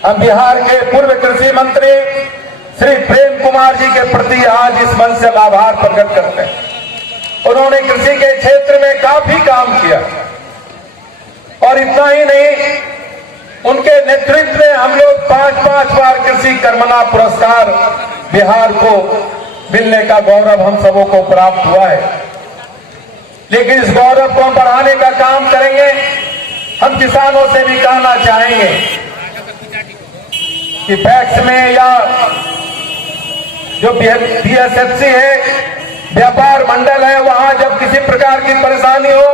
हम बिहार के पूर्व कृषि मंत्री श्री प्रेम कुमार जी के प्रति आज इस मंच से आभार प्रकट करते हैं। उन्होंने कृषि के क्षेत्र में काफी काम किया और इतना ही नहीं, उनके नेतृत्व में हम लोग 5-5 बार कृषि कर्मणा पुरस्कार बिहार को मिलने का गौरव हम सबों को प्राप्त हुआ है। लेकिन इस गौरव को हम बढ़ाने का काम करेंगे। हम किसानों से भी कहना चाहेंगे कि पैक्स में या जो बीएसएफसी है, व्यापार मंडल है, वहां जब किसी प्रकार की परेशानी हो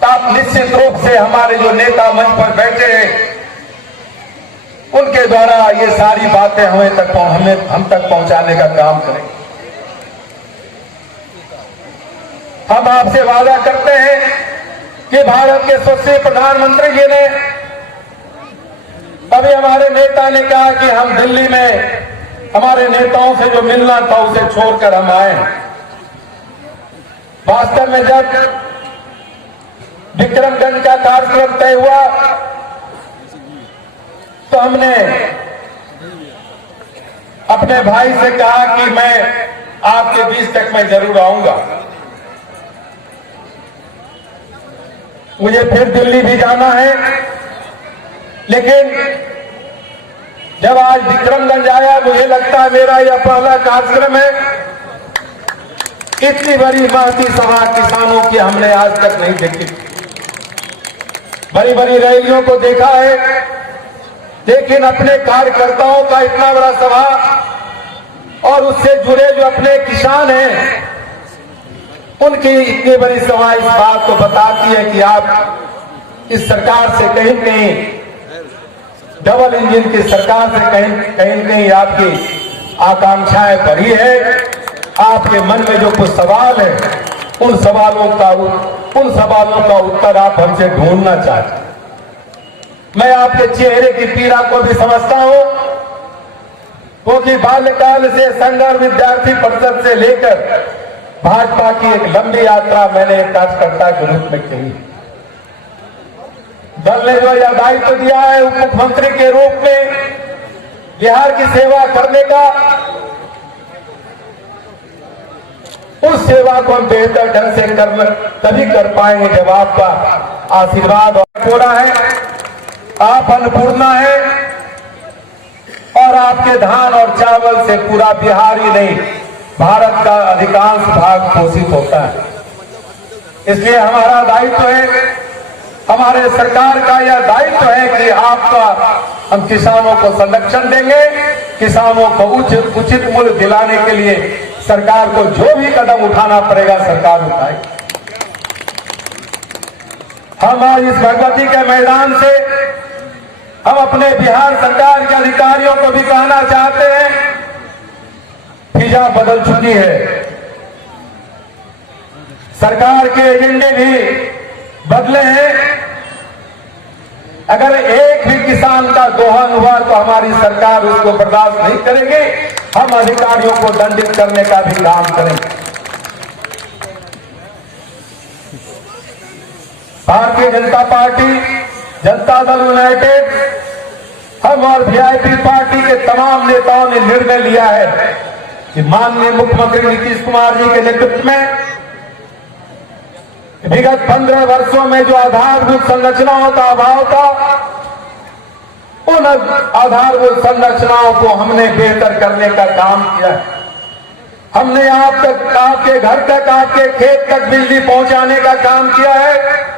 तो आप निश्चित रूप से हमारे जो नेता मंच पर बैठे हैं उनके द्वारा ये सारी बातें हम तक पहुंचाने का काम करें। हम आपसे वादा करते हैं कि भारत के यशस्वी प्रधानमंत्री जी ने, अभी हमारे नेता ने कहा कि हम दिल्ली में हमारे नेताओं से जो मिलना था उसे छोड़कर हम आए। वास्तव में जब विक्रमगंज का कार्यक्रम तय हुआ तो हमने अपने भाई से कहा कि मैं आपके बीच तक मैं जरूर आऊंगा। मुझे फिर दिल्ली भी जाना है, लेकिन जब आज विक्रमगंज आया मुझे लगता है मेरा यह पहला कार्यक्रम है। इतनी बड़ी महती सभा किसानों की हमने आज तक नहीं देखी। बड़ी बड़ी रैलियों को देखा है, लेकिन अपने कार्यकर्ताओं का इतना बड़ा सभा और उससे जुड़े जो अपने किसान हैं उनकी इतनी बड़ी सभा इस बात को बताती है कि आप इस सरकार से कहीं कहीं डबल इंजन की सरकार से कहीं आपकी आकांक्षाएं भरी है। आपके मन में जो कुछ सवाल है उन सवालों का उत्तर आप हमसे ढूंढना चाहते हैं। मैं आपके चेहरे की पीड़ा को भी समझता हूं, क्योंकि बाल्यकाल से संघर्ष विद्यार्थी परिषद से लेकर भाजपा की एक लंबी यात्रा मैंने एक कार्यकर्ता के रूप में की। दल ने जो यह दायित्व दिया है उप मुख्यमंत्री के रूप में बिहार की सेवा करने का, उस सेवा को हम बेहतर ढंग से तभी कर पाएंगे जब आपका आशीर्वाद और पूरा है। आप अन्नपूर्णा है और आपके धान और चावल से पूरा बिहार ही नहीं भारत का अधिकांश भाग पोषित होता है। इसलिए हमारा दायित्व है, हमारे सरकार का यह दायित्व है कि आपका हम किसानों को संरक्षण देंगे। किसानों को उचित मूल्य दिलाने के लिए सरकार को जो भी कदम उठाना पड़ेगा सरकार उठाए। हम आज इस भगवती के मैदान से हम अपने बिहार सरकार के अधिकारियों को भी कहना चाहते हैं, फिजा बदल चुकी है, सरकार के एजेंडे भी बदले हैं। अगर एक भी किसान का दोहन हुआ तो हमारी सरकार उसको बर्दाश्त नहीं करेगी। हम अधिकारियों को दंडित करने का भी काम करेंगे। भारतीय जनता पार्टी, जनता दल यूनाइटेड, हम और वीआईपी पार्टी के तमाम नेताओं ने निर्णय लिया है कि माननीय मुख्यमंत्री नीतीश कुमार जी के नेतृत्व में विगत 15 वर्षों में जो आधारभूत संरचनाओं का अभाव था, उन आधारभूत संरचनाओं को हमने बेहतर करने का काम किया है। हमने आप तक, आपके घर तक, आपके खेत तक बिजली पहुंचाने का काम किया है।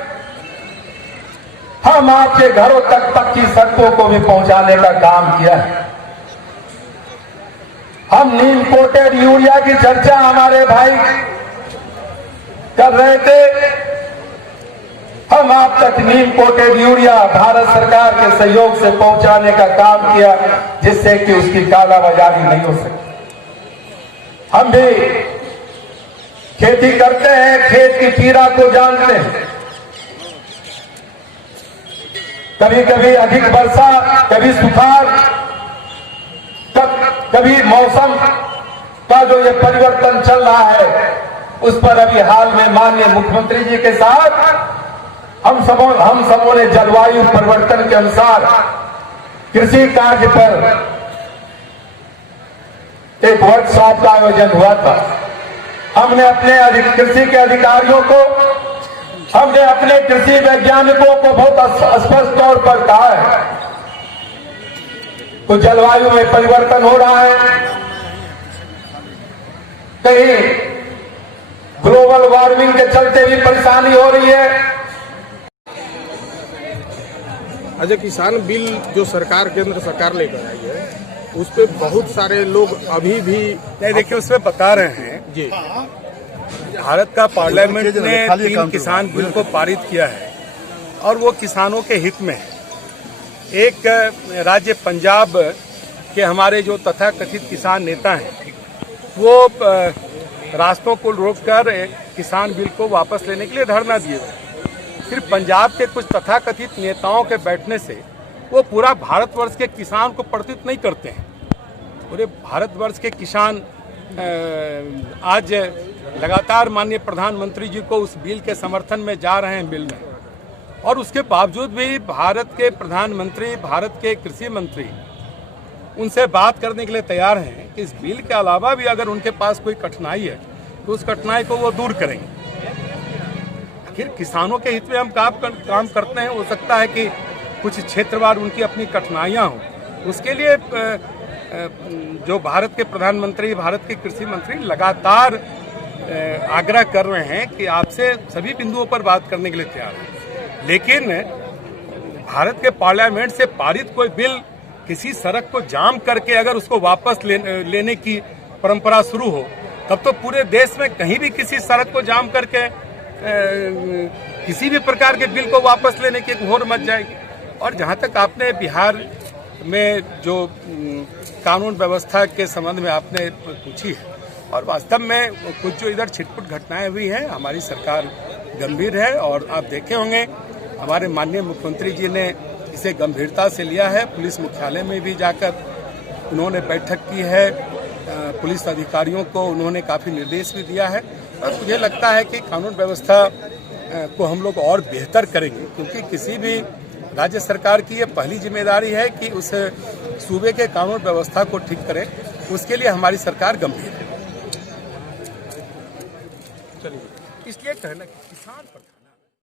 हम आपके घरों तक पक्की सड़कों को भी पहुंचाने का काम किया है। हम नीम कोटेड यूरिया की चर्चा हमारे भाई कर रहे थे। हम आप तक नीम कोटेड यूरिया भारत सरकार के सहयोग से पहुंचाने का काम किया, जिससे कि उसकी कालाबाजारी नहीं हो सके। हम भी खेती करते हैं, खेत की पीड़ा को जानते हैं। कभी कभी अधिक वर्षा, कभी सुखाड़, कभी मौसम का जो ये परिवर्तन चल रहा है, उस पर अभी हाल में माननीय मुख्यमंत्री जी के साथ हम सबों ने जलवायु परिवर्तन के अनुसार कृषि कार्य पर एक वर्कशॉप का आयोजन हुआ था। हमने अपने कृषि के अधिकारियों को, हमने अपने कृषि वैज्ञानिकों को बहुत स्पष्ट तौर पर कहा है तो जलवायु में परिवर्तन हो रहा है, कहीं ग्लोबल वार्मिंग के चलते भी परेशानी हो रही है। अच्छा, किसान बिल जो सरकार केंद्र सरकार लेकर आई है उस पे बहुत सारे लोग अभी भी नहीं, देखिए उसमें बता रहे हैं जी भारत का पार्लियामेंट ने 3 किसान बिल को पारित किया है और वो किसानों के हित में है। एक राज्य पंजाब के हमारे जो तथाकथित किसान नेता हैं वो रास्तों को रोककर किसान बिल को वापस लेने के लिए धरना दिए हुए। सिर्फ पंजाब के कुछ तथाकथित नेताओं के बैठने से वो पूरा भारतवर्ष के किसान को प्रतीत नहीं करते हैं। पूरे भारतवर्ष के किसान आज लगातार माननीय प्रधानमंत्री जी को उस बिल के समर्थन में जा रहे हैं बिल में, और उसके बावजूद भी भारत के प्रधानमंत्री, भारत के कृषि मंत्री उनसे बात करने के लिए तैयार हैं कि इस बिल के अलावा भी अगर उनके पास कोई कठिनाई है तो उस कठिनाई को वो दूर करेंगे। आखिर किसानों के हित में हम काम करते हैं। हो सकता है कि कुछ क्षेत्रवार उनकी अपनी कठिनाइयाँ हों, उसके लिए जो भारत के प्रधानमंत्री, भारत के कृषि मंत्री लगातार आग्रह कर रहे हैं कि आपसे सभी बिंदुओं पर बात करने के लिए तैयार हैं। लेकिन भारत के पार्लियामेंट से पारित कोई बिल किसी सड़क को जाम करके अगर उसको वापस लेने की परंपरा शुरू हो, तब तो पूरे देश में कहीं भी किसी सड़क को जाम करके किसी भी प्रकार के बिल को वापस लेने की एक होड़ मच जाएगी। और जहां तक आपने बिहार में जो कानून व्यवस्था के संबंध में आपने पूछी है, और वास्तव में कुछ जो इधर छिटपुट घटनाएं हुई हैं, हमारी सरकार गंभीर है और आप देखे होंगे हमारे माननीय मुख्यमंत्री जी ने इसे गंभीरता से लिया है। पुलिस मुख्यालय में भी जाकर उन्होंने बैठक की है, पुलिस अधिकारियों को उन्होंने काफ़ी निर्देश भी दिया है, और मुझे लगता है कि कानून व्यवस्था को हम लोग और बेहतर करेंगे, क्योंकि किसी भी राज्य सरकार की ये पहली जिम्मेदारी है कि उस सूबे के कानून व्यवस्था को ठीक करें। उसके लिए हमारी सरकार गंभीर है। चलिए, इसलिए कहना कि किसान पर